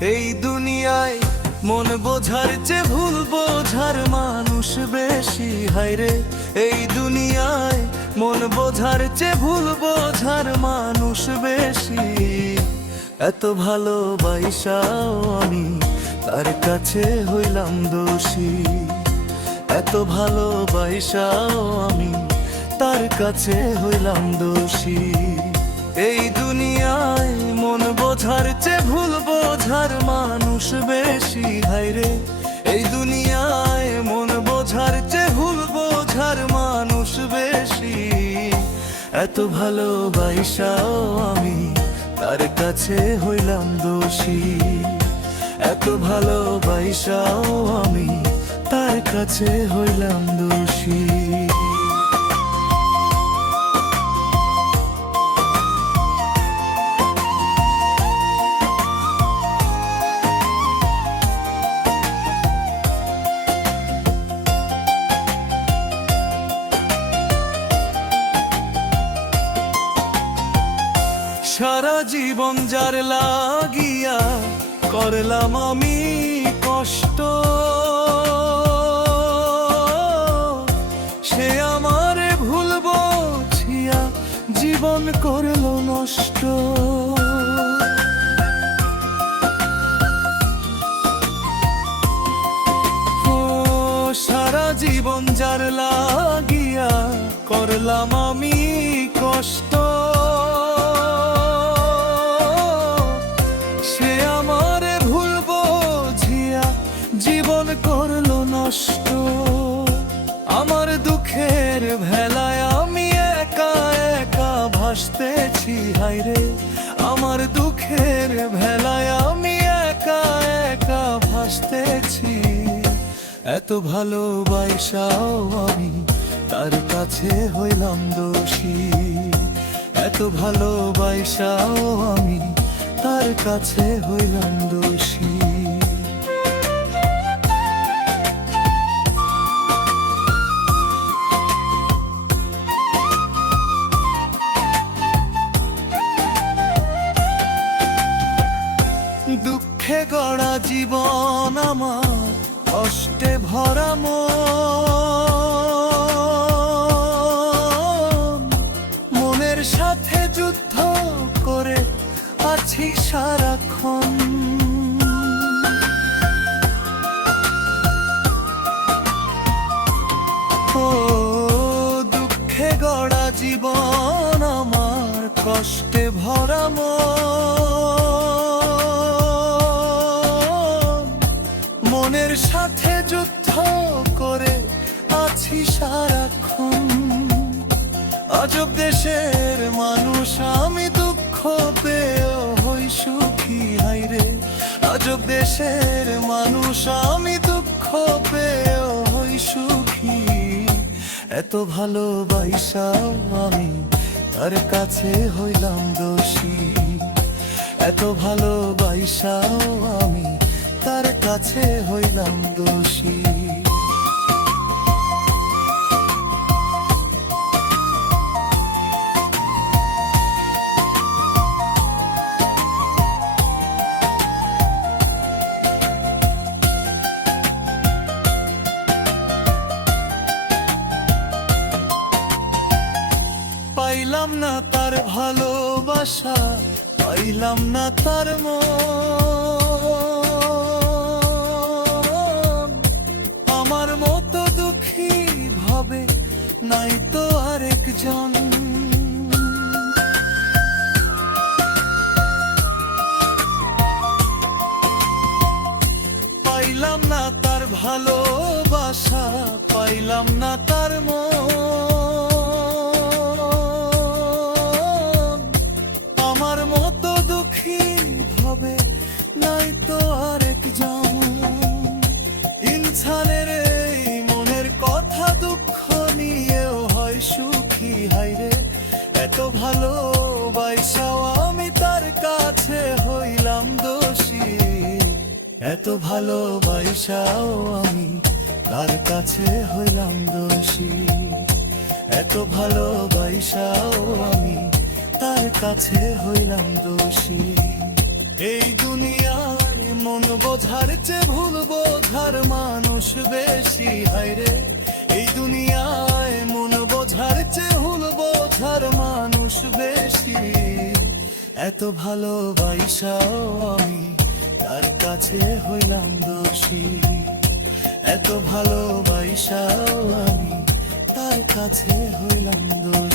এই দুনিয়ায় মন বোঝার চেয়ে ভুল বোঝার মানুষ বেশি। হায়রে এই দুনিয়ায় মন বোঝার চেয়ে ভুল বোঝার মানুষ বেশি। এত ভালোবাসাও আমি তার কাছে হইলাম দোষী। এত ভালোবাসাও আমি তার কাছে হইলাম দোষী। এই দুনিয়ায় মন বোঝার চেয়ে ভুল বোঝার মানুষ বেশি। হায়রে এই দুনিয়ায় মন বোঝার চেয়ে ভুল বোঝার মানুষ বেশি। এত ভালোবাসাও আমি তার কাছে হইলাম দোষী। এত ভালোবাসাও আমি তার কাছে হইলাম দোষী। সারা জীবন যার লাগিয়া করলাম আমি কষ্ট, সে আমারে ভুল বুঝিয়া জীবন করলো নষ্ট। ও সারা জীবন যার লাগিয়া করলাম আমি কষ্ট, জীবন করলো নষ্ট। আমার দুঃখের ভেলায় আমি একা একা ভাসতেছি। হায়রে আমার দুঃখের ভেলায় আমি একা একা ভাসতেছি। এত ভালোবাসাও আমি তার কাছে হইলাম দোষী। এত ভালোবাসাও আমি তার কাছে হইলাম দোষী। দুঃখে গড়া জীবন আমার কষ্টে ভরা মনের সাথে যুদ্ধ করে আছি সারাক্ষণ। ও দুঃখে গড়া জীবন আমার কষ্টে ভরা মনের সাথে যুদ্ধ করে আছি সারাক্ষণ। আজব দেশের মানুষ আমি দুঃখ পেয়েও হই সুখী। হায়রে আজব দেশের মানুষ আমি দুঃখ পেয়েও হই সুখী। এত ভালোবাসাও আমি তার কাছে হইলাম দোষী। এত ভালোবাসাও আমি তার কাছে হইলাম দোষী। পাইলাম না তার ভালোবাসা, পাইলাম না তার মন। আমার মতো দুঃখী ভাবে নাই তো আরেকজন। পাইলাম না তার ভালোবাসা, পাইলাম না তার আমার মতো দুঃখী ভাবে নাই তো আরেকজন। ইনসানের এই মনের কথা দুঃখ নিয়েও হয় সুখী। হায়রে এত ভালোবাসাও আমি তার কাছে হইলাম দোষী। এত ভালোবাসাও আমি তার কাছে হইলাম দোষী। এত ভালোবাসাও আমি তার কাছে হইলাম দোষী। এই দুনিয়ায় মন বোঝার চেয়ে ভুল বোঝার মানুষ বেশি, হায়রে এই দুনিয়ায় মন বোঝার চেয়ে ভুল বোঝার মানুষ বেশি। এত ভালোবাসাও আমি তার কাছে হইলাম দোষী, এত ভালোবাসাও আমি তার কাছে হইলাম দোষী।